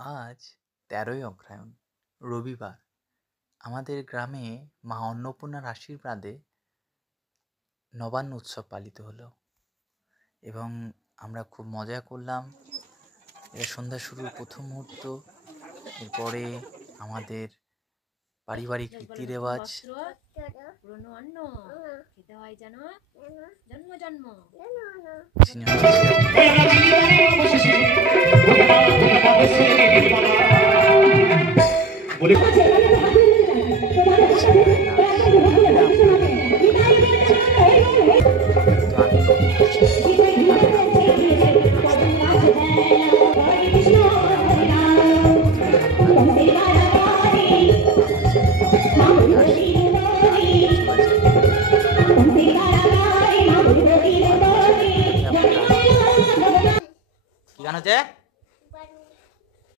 আজ ১৩ই অগ্রহায়ণ, রবিবার। আমাদের গ্রামে মা অন্নপূর্ণার আশীর্বাদে নবান্ন উৎসব পালিত হলো এবং আমরা খুব মজা করলাম। এটা সন্ধ্যা শুরুর প্রথম মুহূর্ত। এরপরে আমাদের পারিবারিক রীতি রেওয়াজ। পুরনো অন্ন খেতে হয় যেন জন্ম জন্ম। বলে